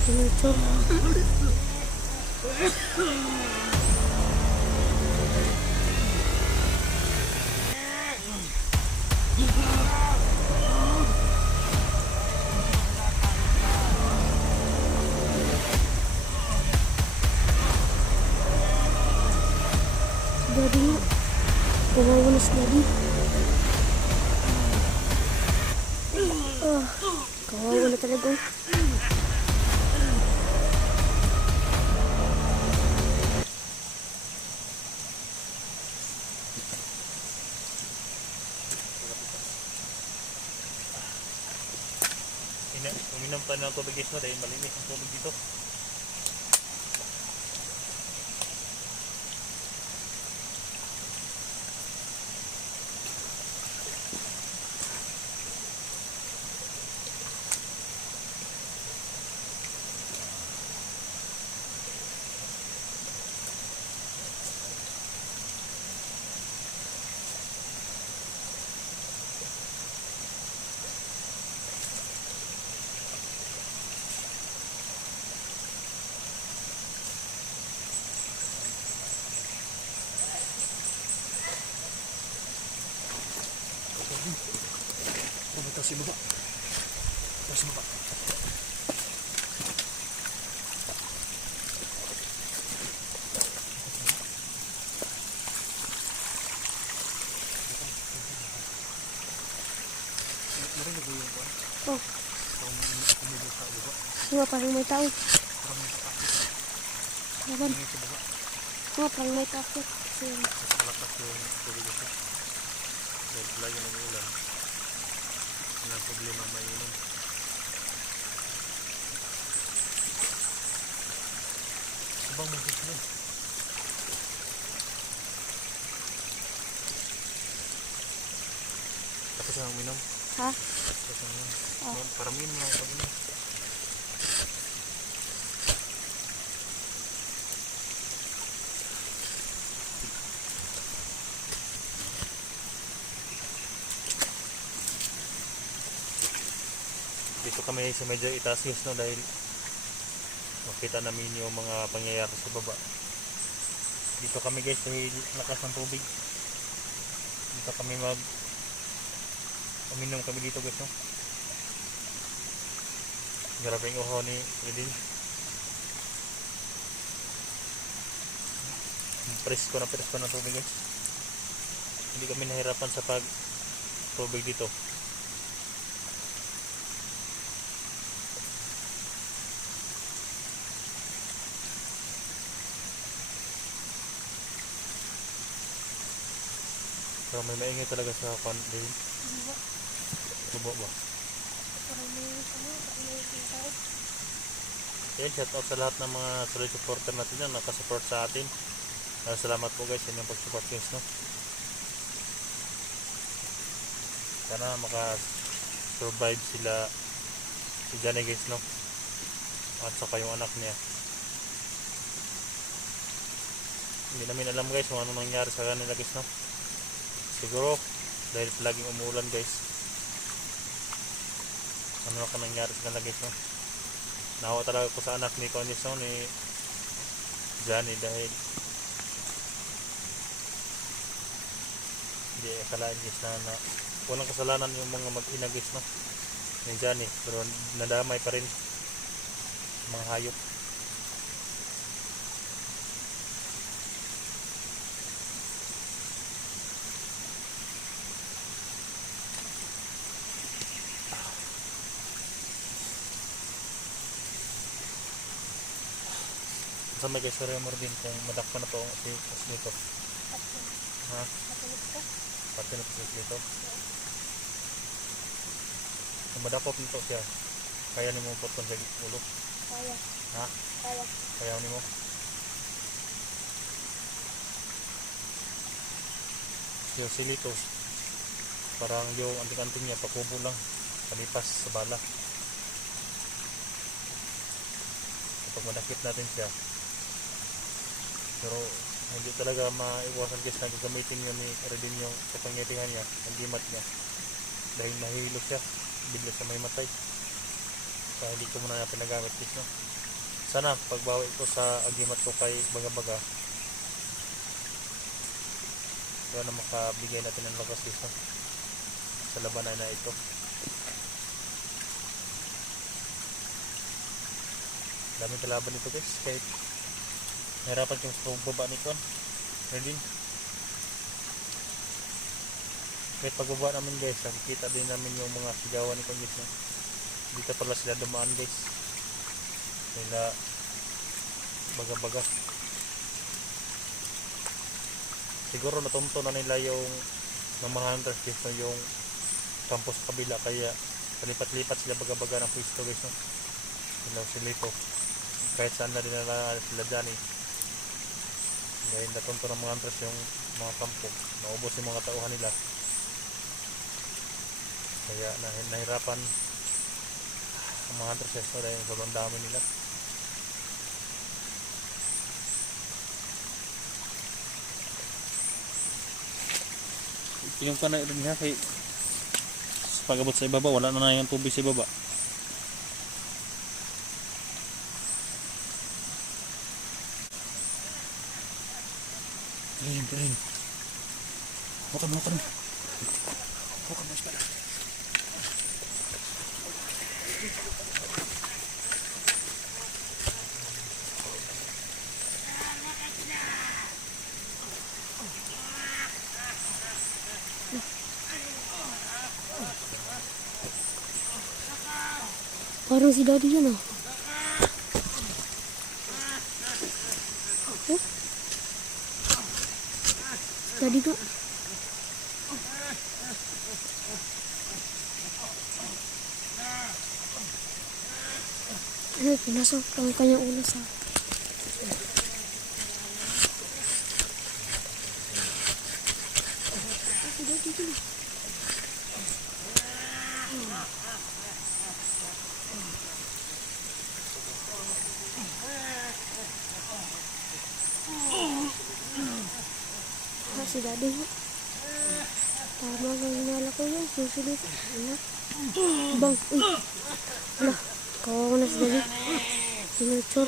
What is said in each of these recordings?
Sinucho. Daddy nga. Kawawa na si Daddy. Kawawa na talaga. Uminom pa ng tubig guys mo dahil malinis ang tubig dito. Pumunta si baba. Tapos baba. Marinig mo yung buwan? Oh. Tumulong sa baba. Nga, parang may tao. Parang may takot. Laban. Tingin sa baba. Nga, parang may takot. Kasi, Nakalakas yung tubig ito. Dahil lagi nag-ulan. Walang problema mainom. Sabang musik mo. Tapos ang uminom. ha? Tapos ang uminom. Oh. Paramin mo ang pag-inom. Dito kami sa medyo itaas guys no dahil makita namin yung mga pangyayari sa baba. Dito kami guys dahil lakas ng tubig. Dito kami uminom kami dito guys no. Grabe yung uho ni Edin. Presko na tubig guys. Hindi kami nahirapan sa pag tubig dito. Pero may maingay talaga sa din. Tubo ba? Parang may tao. Okay, shout out sa lahat ng mga solid supporter natin na nakasupport sa atin. Salamat po guys sa inyong pag-support guys no. Sana maka-survive sila si Johnny guys no. At saka yung anak niya. Hindi namin alam guys kung ano nangyari sa kanila guys no. Siguro dahil laging umuulan guys. Ano ka nangyari sa kanila guys no. Nahawa talaga ko sa anak ni Condition ni Johnny dahil hindi akalain guys na walang kasalanan yung mga mag-ina guys no ni Johnny, pero nadamay pa rin mga hayop. Sa may guys, sorry mo din kung madakpan na to si dito. Ha? Pati na to dito. Kung madakop nito siya, kaya ni mo potong sa ulo. Kaya. Ha? Kaya. Kaya ni mo. Yung silito, parang yung anting-anting niya, pakubo lang, panipas sa bala. Kapag madakip natin siya, pero hindi talaga maiwasan guys na gagamitin yun ni Redin yung kapangyarihan niya, ang gimat niya, dahil nahihilo siya, bigla siya may matay. Kaya hindi ko muna pinagamit guys no. Sana pagbawi ko sa agimat ko kay Baga-Baga, sana makabigay natin ng lakas guys, no? Sa labanan na ito. Daming kalaban ito guys, kahit nahirapan yung sa baba ni Kon Erdin. Kahit pagbaba namin guys, nakikita din namin yung mga sigawan ni Kon guys, no? Dito pala sila dumaan guys, nila Baga-Baga. Siguro natumto na nila yung ng mga hunters guys, no? Yung campus kabila, kaya palipat-lipat sila Baga-Baga ng pwesto guys, no? Sila silito kahit saan na din na sila dyan eh. Ngayon natunto ng mga hunters yung mga kampo, naubos yung mga tauhan nila, kaya nahirapan ang mga hunters guys, no? Dahil sobrang dami nila. Yung panay rin niya kay pag-abot sa ibaba, wala na yung tubig sa ibaba. Kering. Bukan. Bukan mas pala. Parang si Daddy yan ah. Oh? Daddy ko. Ano, pinasok ang kanyang ulo sa... Si Daddy ko. Si Daddy ko. Tama ang hinala ko yan. Susulit. Ano? Bang. Uy. Wala. Kawawa na si Daddy. Sinultsor.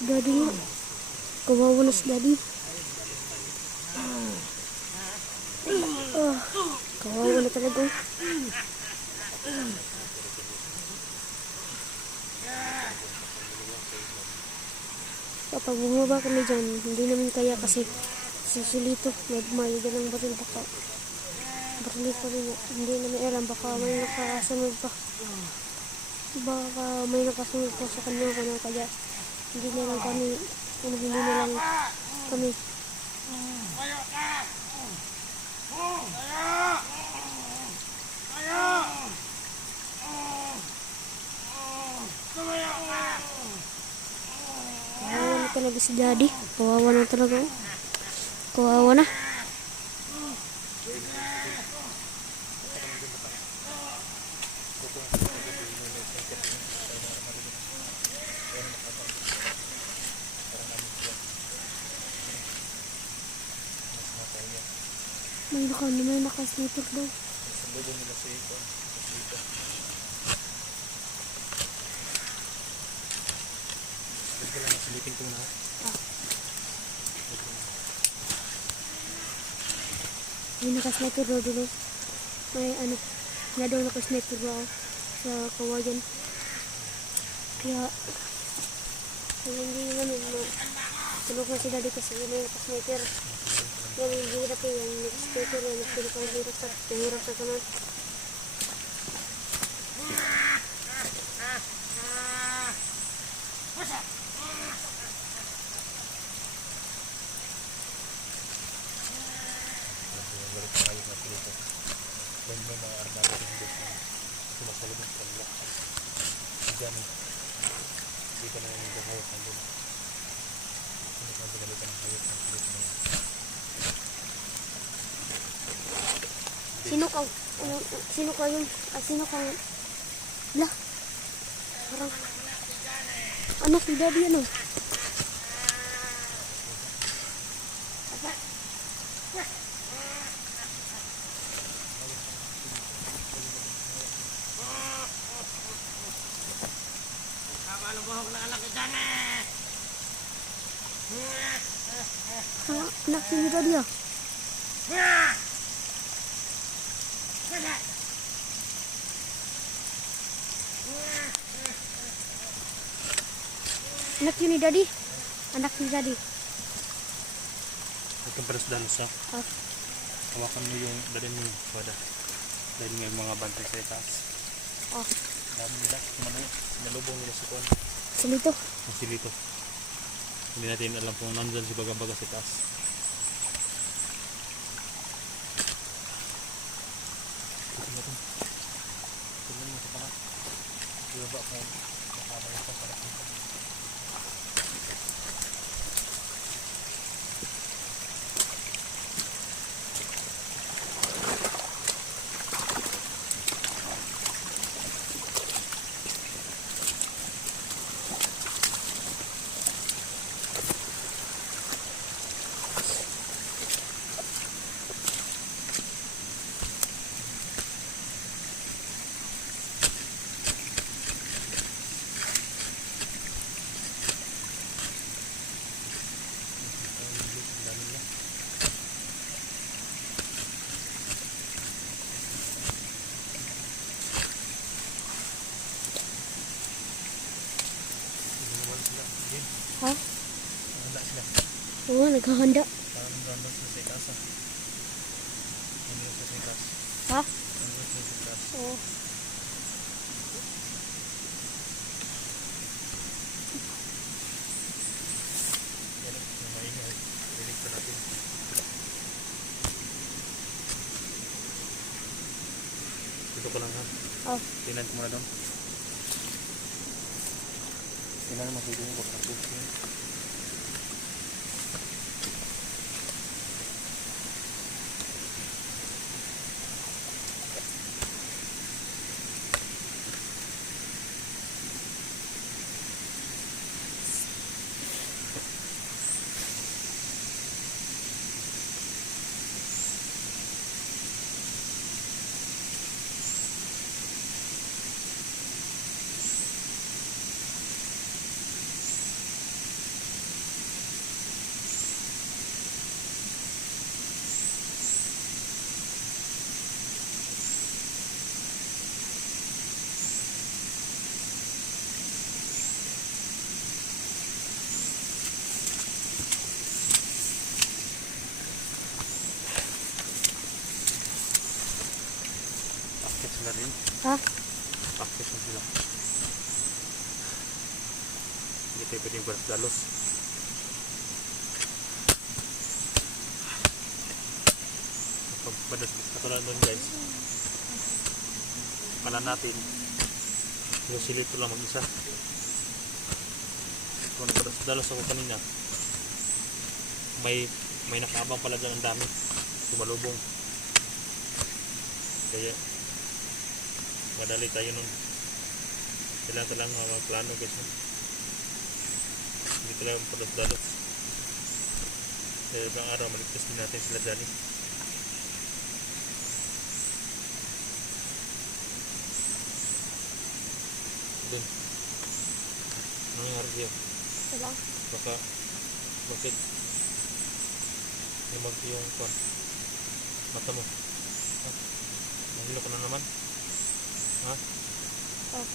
Daddy nga. Kawawa na si Daddy. Kawawa na talaga. Kapag bumaba kami dyan, hindi namin kaya kasi susulito. May dalang baril baka. Baril pa rin. Hindi namin alam. Baka may nakasunod pa. Baka may nakasunod pa sa kanya. Kaya hindi na lang kami. Hindi na lang kami. Kawawa na talaga si Daddy. Kawawa na talaga. Kawawa na. May nakasniper daw. Saludo nila sa ito. Silipin ko muna. May nakasniper daw dito. May ano, nga daw nakasniper daw sa kawayan. Kaya hindi naman tulog na si Daddy kasi may nakasniper. Yan yung hirap eh, yung nakasniper yan, hirap sa kaman. Dan may mga armado rin dito sumasalubong sa kanila. Diyan, dito na yung hayop nandun. Hindi na binalitan ng hayop ng kulit na yun. Lah. Parang anak ni Daddy ano? Ha, anak ni Daddy ah. Anak yun ni Daddy. Anak ni Daddy. Huwag kang paras-dalos ha. Ah, Hawakan mo yung dalhin mo. Wada. Dahil may mga bantay sa itaas. ah. Dami nila. Kumano, sinalubong nila sa kuwan. Salito. Ang silito. Hindi natin alam kung nandyan si Baga-Baga sa itaas. Tingnan natin. Tingnan mo sa kanan. Ibaba kung makabay pa sa laking ka. Ha? Handa sila. Oo, naghahanda. Parang nandun sila sa itaas. Nandun sila sa itaas. Ha? Nandun sila sa itaas. Oo. Yan o, yung maingay. Rinig pa natin. Dito ko lang ha. Oh. Tingnan ko muna doon. Tingnan mo siguro kung nakapos yun. Akit sila rin. Ha? Akit na sila. Hindi tayo pwedeng balas-dalos. Pagbadas katulad nun guys. Pala natin. Yung silito lang mag-isa. Kung nagbadas-dalos ako kanina. May nakaabang pala dyan ang dami. Sumalubong. Kaya madali tayo nun. Kailangan lang magplano guys. Hindi ko lang padas-dalos. Dahil ibang araw maligtas din natin sila dyan. Dun. Ano nangyari sa'yo? Wala. Bakit lumag yung kwan mata mo? Ha? Nahilo ka na naman? Ha? Oh.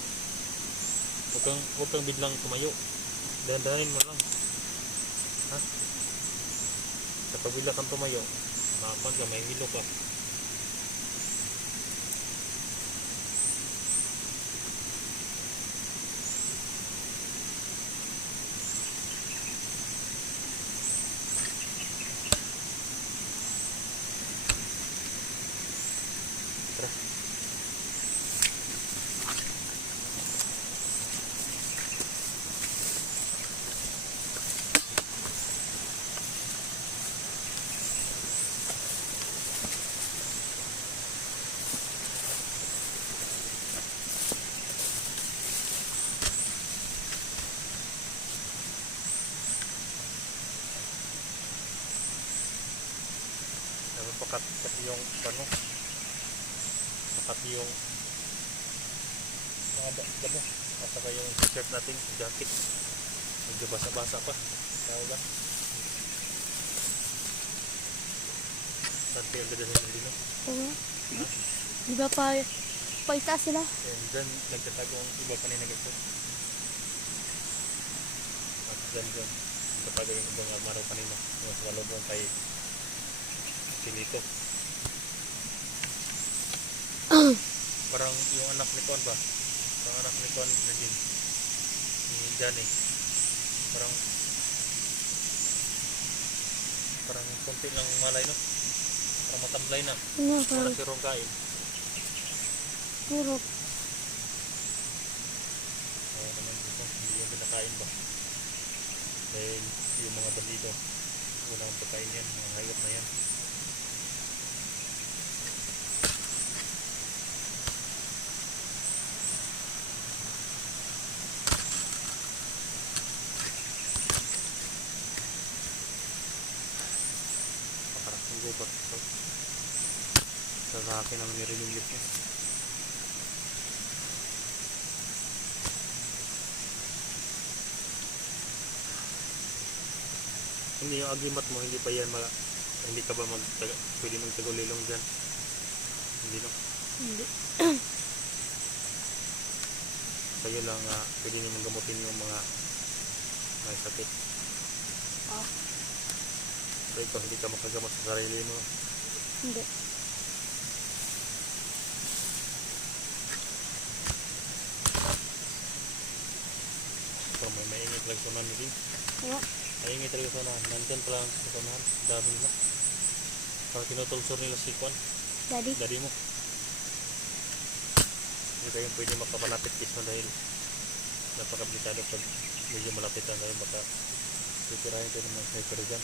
Huwag kang biglang tumayo. Dahan-dahanin mo lang. Ha? Sa pag bigla kang tumayo, makakwan ka, may hilo ka. Tara. Pati yung ano, pati yung mga damo. At saka yung t-shirt natin, jacket. Medyo basa-basa pa. Tawag lang. Saan kayo ganda sa Lino? Oo. Di ba paitaas sila? And dyan, nagtatago ang iba kanina ganito. At dyan, nagtatago yung ibang almaro kanina. Yung sa lubong kay Silito. Parang yung anak ni Juan ba? Parang anak ni Juan na din. Ni Johnny. Parang konti lang malay, no? Parang matamlay na. Ano, Wala parang si Ron kain. puro. Oo naman dito. Hindi yung pinakain ba? Dahil yung mga bandido, walang pagkain yan. Mga hayop na yan. Pakarating gubat ito. Sa akin ang nirelinyos niya. Hindi yung agimat mo, hindi pa yan hindi ka ba pwede magtagulilong dyan? Hindi, no? Hindi. Kayo lang pwede nyo gamutin yung mga may sakit. Ah, Pero ikaw hindi ka makagamot sa sarili mo. hindi. So may maingit talaga sa namin din. Oo. Maingit talaga sa namin. Nandyan pa lang sa kanahan. Dami nila. Parang tinutulsor nila si Kwan. Daddy mo. Hindi kayo pwede makapalapit kisno dahil napakablisado pag medyo malapitan kayo baka titirahin kayo ng mga sniper dyan.